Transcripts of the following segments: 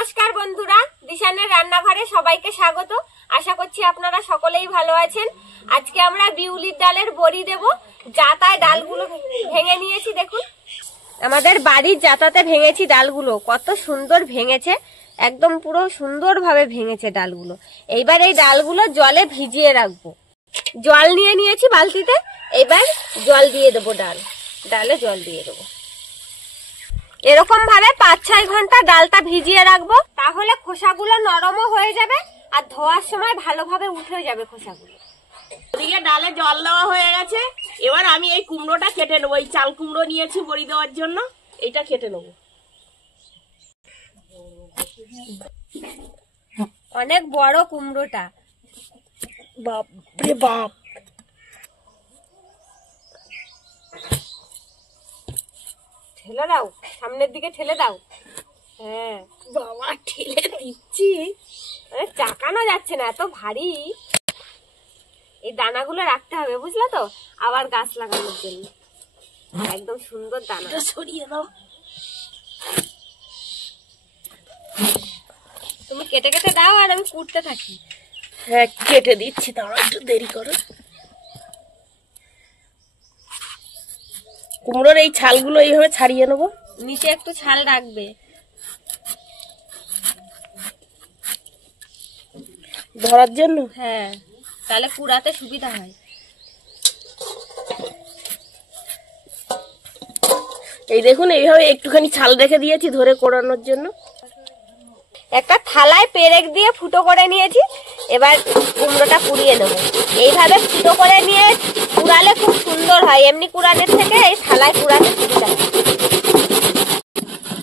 নমস্কার বন্ধুরা, দিশানের রান্নাঘরে সবাইকে স্বাগত। আশা করছি আপনারা সকলেই ভালো আছেন। আজকে আমরা বিউলির ডালের বড়ি দেব। জাতায় ডালগুলো ভেঙে নিয়েছি, দেখুন আমাদের বাড়ির জাতাতে ভেঙেছি ডালগুলো, কত সুন্দর ভেঙেছে, একদম পুরো সুন্দরভাবে ভেঙেছে ডালগুলো। এইবার এই ডালগুলো জলে ভিজিয়ে রাখবো। জল নিয়ে নিয়েছি বালতিতে, এবার জল দিয়ে দেবো, ডালে জল দিয়ে দেবো। এরকম ভাবে 5-6 ঘন্টা ডালটা ভিজিয়ে রাখবো, তাহলে খোসাগুলো নরমও হয়ে যাবে আর ধোয়ার সময় ভালোভাবে উঠে যাবে খোসাগুলো। ওদিকে ডালে জল দেওয়া হয়ে গেছে, এবার আমি এই কুমড়োটা কেটে নেবো। এই চাল কুমড়ো নিয়েছি বড়ি দেওয়ার জন্য, এইটা কেটে নেবো। অনেক বড় কুমড়োটা, বাপরে বাপ। ঠেলে দাও, সামনের দিকে ঠেলে দাও। হ্যাঁ বাবা, ঠেলে দিচ্ছি, চাকানো যাচ্ছে না, এত ভারী। এই দানাগুলো রাখতে হবে, বুঝলে তো, আবার গাছ লাগানোর জন্য। একদম সুন্দর দানা। সরিয়ে দাও। তুমি কেটে কেটে দাও আর আমি কুটতে থাকি। হ্যাঁ, কেটে দিচ্ছি, তারা একটু দেরি করো। কুমড়োর এই ছালগুলো এইভাবে ছাড়িয়ে নেবো, নিচে একটু ছাল রাখবে ধরার জন্য। হ্যাঁ, তাহলে কুড়াতে সুবিধা হয়। এই দেখুন, এইভাবে একটুখানি ছাল রেখে দিয়েছি ধরে কোড়ানোর জন্য। একটা থালায় পেরেক দিয়ে ফুটো করে নিয়েছি, এবার কুমড়োটা কুড়িয়ে নেবো। এইভাবে ফুটো করে নিয়ে কুড়ালে খুব সুন্দর হয়, এমনি কুড়ানোর থেকে এই থালায় কুড়াতে সুবিধা হয়।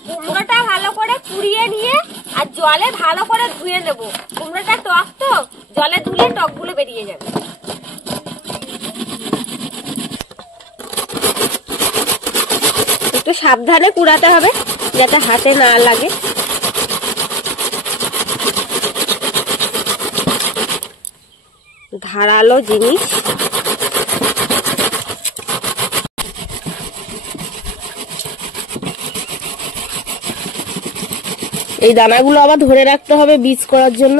কুমড়োটা ভালো করে কুড়িয়ে নিয়ে আর জলে ভালো করে ধুয়ে নেবো। কুমড়োটা টক তো, জলে ধুলে টকগুলো বেরিয়ে যাবে। একটু সাবধানে কুড়াতে হবে যাতে হাতে না লাগে। ধারালো জিনিস। এই দানাগুলো আবার ধরে রাখতে হবে বীজ করার জন্য।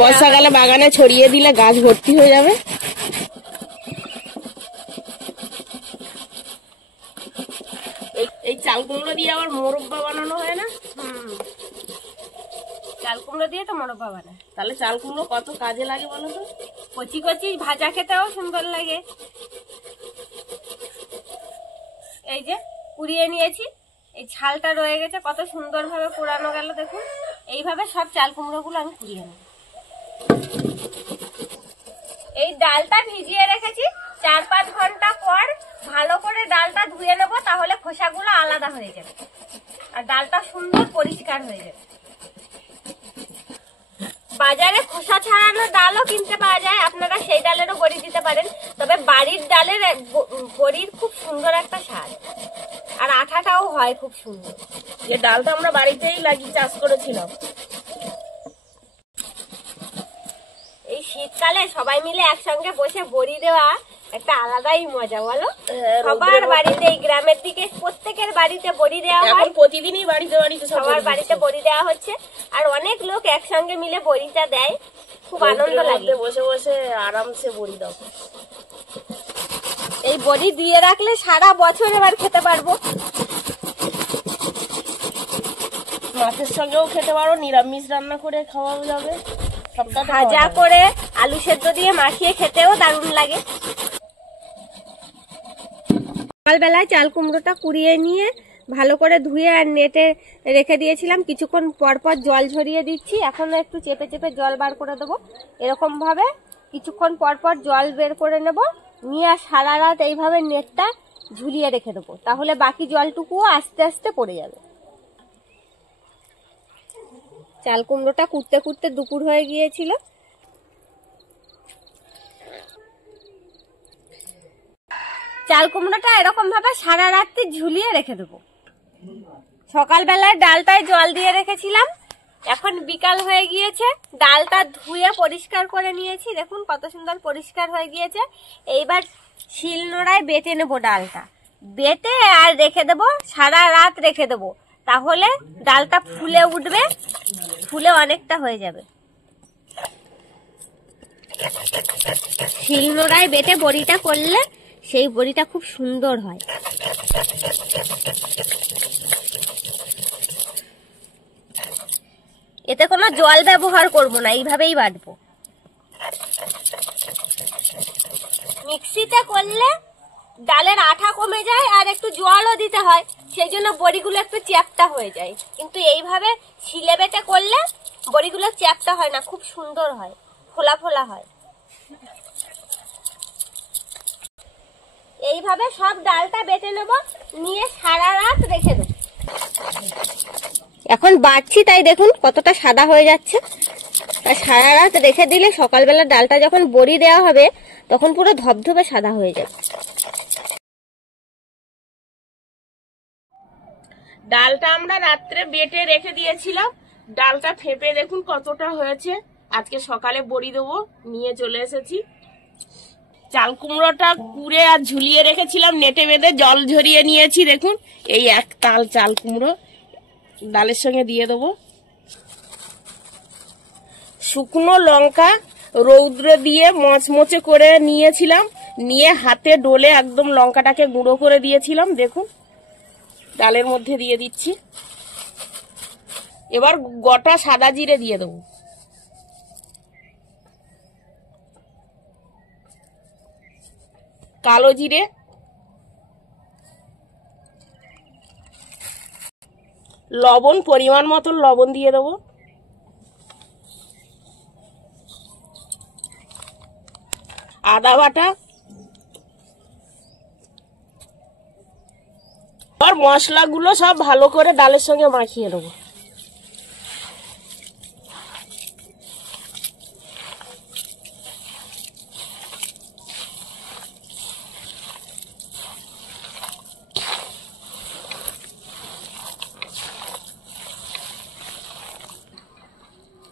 বর্ষাকালে বাগানে ছড়িয়ে দিলে গাছ ভর্তি হয়ে যাবে। এই চাল কুমড়ো দিয়ে আবার মোরব্বা বানানো হয় না? চাল কুমড়ো দিয়ে তো মোরব্বা বানায়। তাহলে চাল কুমড়ো কত কাজে লাগে বলো তো? কচি কচি ভাজা খেতেও সুন্দর লাগে। এই যে কুড়িয়ে নিয়েছি, এই ছালটা রয়ে গেছে, কত সুন্দর ভাবে কুড়ানো গেল দেখুন। এইভাবে সব চাল কুমড়ো গুলো আমি কুড়িয়ে নেব। এই ডালটা ভিজিয়ে রেখেছি, 4-5 ঘন্টা পর ভালো করে ডালটা ধুয়ে নেব, তাহলে খোসাগুলো আলাদা হয়ে যাবে আর ডালটা সুন্দর পরিষ্কার হয়ে যাবে। বাজারে খোসা ছাড়ানো ডালও কিনতে পাওয়া যায়, আপনারা সেই ডালেরও বড়ি দিতে পারেন। তবে বাড়ির ডালের বড়ির খুব সুন্দর একটা স্বাদ, আর আঠাটাও হয় খুব সুন্দর। যে ডালটা আমরা বাড়িতেই লাগিয়ে চাষ করেছিলাম। এই শীতকালে সবাই মিলে একসঙ্গে বসে বড়ি দেওয়া একটা আলাদাই মজা, বলো? সবার বাড়িতে, এই গ্রামের দিকে প্রত্যেকের বাড়িতে বড়ি দেওয়া হয়, প্রতিদিনই বাড়িতে বাড়িতে সবার বাড়িতে বড়ি দেওয়া হচ্ছে। আর অনেক লোক একসঙ্গে মিলে বড়িটা দেয়, খুব আনন্দ লাগে। বসে বসে আরামসে বড়ি দাও। এই বড়ি দিয়ে রাখলে সারা বছর এবার খেতে পারবো। মাছের সঙ্গেও খেতে পারো, নিরামিষ রান্না করে খাওয়া যাবে, ভাজা করে আলু সেদ্ধ দিয়ে মাখিয়ে খেতেও দারুণ লাগে। সকালবেলায় চাল কুমড়োটা কুড়িয়ে নিয়ে ভালো করে ধুয়ে আর নেটে রেখে দিয়েছিলাম, কিছুক্ষণ পর পর জল ঝরিয়ে দিচ্ছি। এখনো একটু চেপে চেপে জল বার করে দেবো। এরকম ভাবে কিছুক্ষণ পর পর জল বের করে নেব, নিয়ে সারা রাত এইভাবে নেটটা ঝুলিয়ে রেখে দেবো, তাহলে বাকি জলটুকুও আস্তে আস্তে পড়ে যাবে। চাল কুমড়োটা কুটতে কুটতে দুপুর হয়ে গিয়েছিল। চাল কুমড়োটা এরকম ভাবে সারা রাত্রি ঝুলিয়ে রেখে দেবো। সকালবেলায় ডালটায় জল দিয়ে রেখেছিলাম, এখন বিকাল হয়ে গিয়েছে, ডালটা ধুয়ে পরিষ্কার করে নিয়েছি, দেখুন কত সুন্দর পরিষ্কার হয়ে গিয়েছে। এইবার শিলনোড়ায় বেটে নেব ডালটা। বেটে আর রেখে দেবো, সারা রাত রেখে দেবো, তাহলে ডালটা ফুলে উঠবে, ফুলে অনেকটা হয়ে যাবে। শিলনোড়ায় বেটে বড়িটা করলে সেই বড়িটা খুব সুন্দর হয়। এতে কোনো জল ব্যবহার করব না, এইভাবেই বাটবো। মিক্সিতে করলে ডালের আঠা কমে যায় আর একটু জলও দিতে হয়, সেই জন্য বড়িগুলো একটু চ্যাপ্টা হয়ে যায়। কিন্তু এইভাবে শিলে বেটে করলে বড়িগুলো চ্যাপ্টা হয় না, খুব সুন্দর হয়, ফোলা ফোলা হয়। এইভাবে সব ডালটা বেটে নেব, নিয়ে সারা রাত রেখে দেব। এখন বাটছি তাই দেখুন কতটা সাদা হয়ে যাচ্ছে। আর সারা রাত রেখে দিলে সকালবেলা ডালটা যখন বড়ি দেওয়া হবে তখন পুরো ধবধবে সাদা হয়ে যাবে। ডালটা আমরা রাত্রে বেটে রেখে দিয়েছিলাম, ডালটা ফেপে দেখুন কতটা হয়েছে। আজকে সকালে বড়ি দেবো, নিয়ে চলে এসেছি। চাল কুমড়োটা কুড়ে আর ঝুলিয়ে রেখেছিলাম, নেটে বেঁধে জল ঝরিয়ে নিয়েছি। দেখুন এই এক তাল চাল কুমড়ো ডালের সঙ্গে দিয়ে দেবো। শুকনো লঙ্কা রৌদ্রে দিয়ে মচমচে করে নিয়েছিলাম, নিয়ে হাতে ডলে একদম লঙ্কাটাকে গুঁড়ো করে দিয়েছিলাম। দেখুন ডালের মধ্যে দিয়ে দিচ্ছি। এবার গোটা সাদা জিরে দিয়ে দেবো, কালো জিরে, লবণ পরিমাণ মতো লবণ দিয়ে দেবো, আদা বাটা, আর মশলাগুলো সব ভালো করে ডালের সঙ্গে মাখিয়ে নেবো।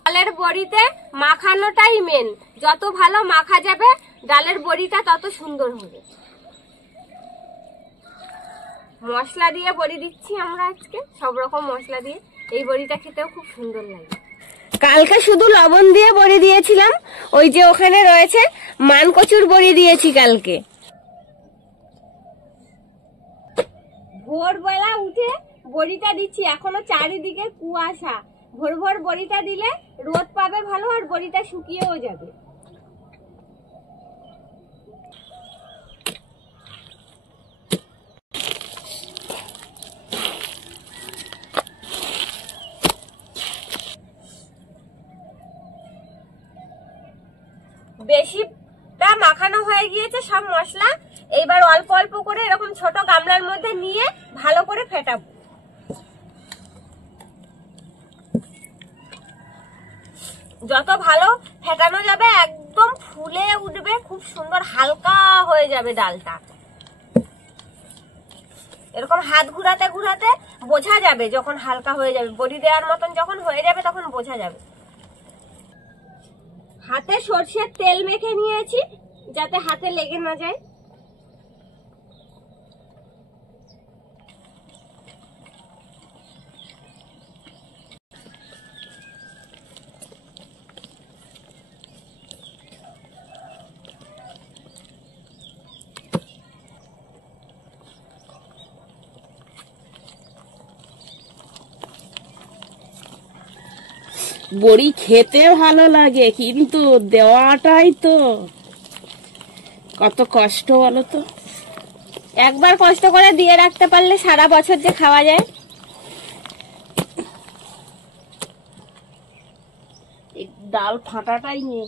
ডালের বড়িতে মাখানোটাই মেন, যত ভালো মাখা যাবে ডালের বড়িটা তত সুন্দর হবে। মশলা দিয়ে বড়ি দিচ্ছি আমরা আজকে, সব রকম মশলা দিয়ে। এই বড়িটা খেতেও খুব সুন্দর লাগে। কালকে শুধু লবণ দিয়ে বড়ি দিয়েছিলাম, ওই যে ওখানে রয়েছে মানকচুর বড়ি দিয়েছি কালকে। ভোরবেলা উঠে বড়িটা দিচ্ছি, এখনো চারিদিকে কুয়াশা। ভোর ভোর বড়িটা দিলে রোদ পাবে ভালো, আর বড়িটা শুকিয়েও যাবে। বেশিটা মাখানো হয়ে গিয়েছে সব মশলা, এইবার অল্প অল্প করে এরকম ছোট গামলার মধ্যে নিয়ে ভালো করে ফেটাবো। যত ভালো ফেটানো যাবে একদম ফুলে উঠবে, খুব সুন্দর হালকা হয়ে যাবে ডালটা। এরকম হাত ঘুরাতে ঘুরাতে বোঝা যাবে যখন হালকা হয়ে যাবে, বড়ি দেওয়ার মতন যখন হয়ে যাবে তখন বোঝা যাবে। হাতে সরষের তেল মেখে নিয়েছি যাতে হাতে লেগে না যায়। বড়ি খেতে ভালো লাগে, কিন্তু দেওয়াটাই তো কত কষ্ট বলো তো। একবার কষ্ট করে দিয়ে রাখতে পারলে সারা বছর যে খাওয়া যায়। এই ডাল ফাটাটাই নেই।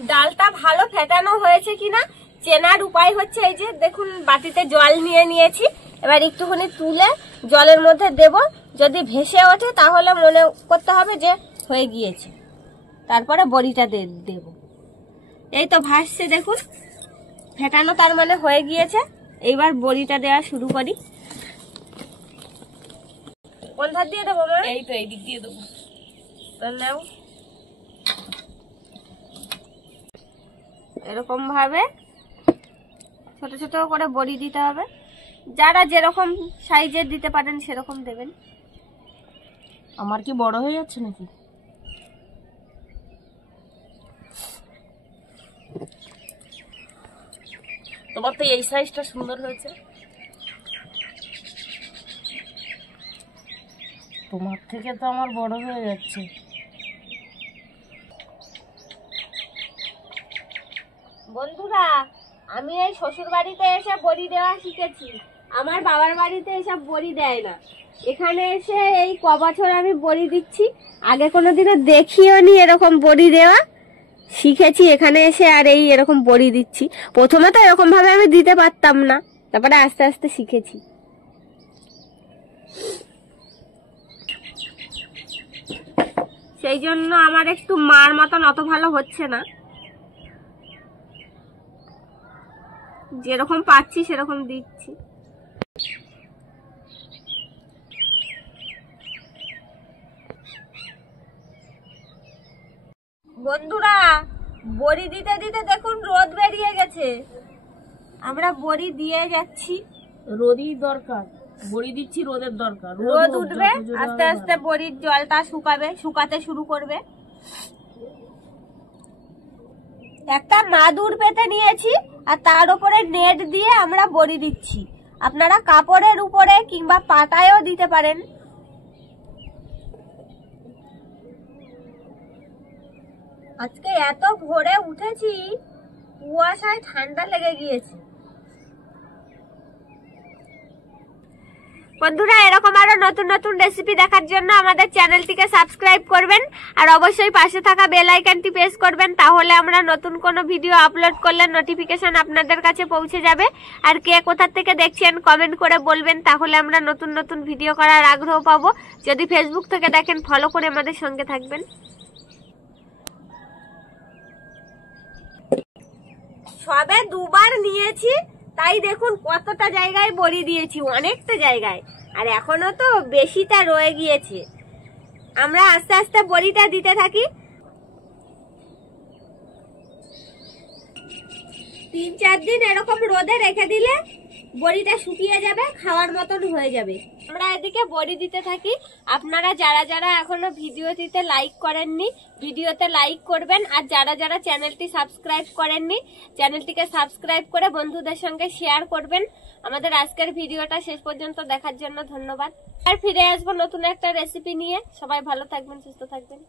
ডালটা ভালো ফেটানো হয়েছে কিনা চেনার উপায় হচ্ছে এই যে দেখুন বাটিতে জল নিয়ে নিয়েছি, এবার একটুখানি তুলে জলের মধ্যে দেব। যদি ভেসে ওঠে তাহলে মনে করতে হবে যে হয়ে গিয়েছে, তারপরে বড়িটা দেব। এই তো ভাসছে দেখুন, ফেটানো তার মানে হয়ে গিয়েছে। এইবার বড়িটা দেওয়া শুরু করি। কোন ধার দিয়ে দেবো মা? এই তো এই দিক দিয়ে দেবো। নাও। এরকম ভাবে ছোট ছোট করে বড়ি দিতে হবে। যারা যেরকম সাইজের দিতে পারেন সেরকম দেবেন। আমার কি বড় হয়ে যাচ্ছে নাকি? তোমার তো এই সাইজটা সুন্দর হয়েছে। তোমার থেকে তো আমার বড় হয়ে যাচ্ছে। বন্ধুরা, আমি এই শ্বশুর বাড়িতে এসে বড়ি দেওয়া শিখেছি। আমার বাবার বাড়িতে এসব বড়ি দেয় না। এখানে এসে এই ক বছর আমি বড়ি দিচ্ছি, আগে কোনোদিনও দেখিও নি এরকম বড়ি দেওয়া। শিখেছি এখানে এসে, আর এই এরকম বড়ি দিচ্ছি। প্রথমে তো এরকম ভাবে আমি দিতে পারতাম না, তারপরে আস্তে আস্তে শিখেছি। সেই জন্য আমার একটু মার মতন অত ভালো হচ্ছে না, যেরকম পাচ্ছি সেরকম দিচ্ছি। বন্ধুরা, বড়ি দিতে দিতে দেখুন রোদ বেরিয়ে গেছে। আমরা বড়ি দিয়ে যাচ্ছি। রোদই দরকার, বড়ি দিচ্ছি, রোদের দরকার। রোদ উঠবে, আস্তে আস্তে বড়ির জলটা শুকাবে, শুকাতে শুরু করবে। একটা মাদুর পেতে নিয়েছি আর তার উপরে নেট দিয়ে আমরা বড়ি দিচ্ছি। আপনারা কাপড়ের উপরে কিংবা পাটায়ও দিতে পারেন। আজকে এত ভোরে উঠেছি, কুয়াশায় ঠান্ডা লেগে গিয়েছে। বন্ধুরা, এরকম আরো নতুন নতুন রেসিপি দেখার জন্য আমাদের চ্যানেলটিকে সাবস্ক্রাইব করবেন আর অবশ্যই পাশে থাকা বেল আইকনটি প্রেস করবেন। তাহলে আমরা নতুন কোনো ভিডিও আপলোড করলে নোটিফিকেশন আপনাদের কাছে পৌঁছে যাবে। আর কে কোথা থেকে দেখছেন কমেন্ট করে বলবেন, তাহলে আমরা নতুন নতুন ভিডিও করার আগ্রহ পাবো। যদি ফেসবুক থেকে দেখেন ফলো করে আমাদের সঙ্গে থাকবেন। সবে দুবার নিয়েছি, তাই দেখুন কতটা জায়গায় বড়ি দিয়েছি, অনেকটা জায়গায়, আর এখনো তো বেশিটা রয়ে গিয়েছে। আমরা আস্তে আস্তে বড়িটা দিতে থাকি। 3-4 দিন এরকম রোদে রেখে দিলে বড়িটা শুকিয়ে যাবে, খাওয়ার মতন হয়ে যাবে। আমরা এদিকে বড়ি দিতে থাকি। আপনারা যারা যারা এখনো ভিডিওটিতে লাইক করেননি, ভিডিওতে লাইক করবেন। আর যারা যারা চ্যানেলটি সাবস্ক্রাইব করেননি, চ্যানেলটিকে সাবস্ক্রাইব করে বন্ধুদের সঙ্গে শেয়ার করবেন। আমাদের আজকের ভিডিওটা শেষ পর্যন্ত দেখার জন্য ধন্যবাদ। আর ফিরে আসবো নতুন একটা রেসিপি নিয়ে। সবাই ভালো থাকবেন, সুস্থ থাকবেন।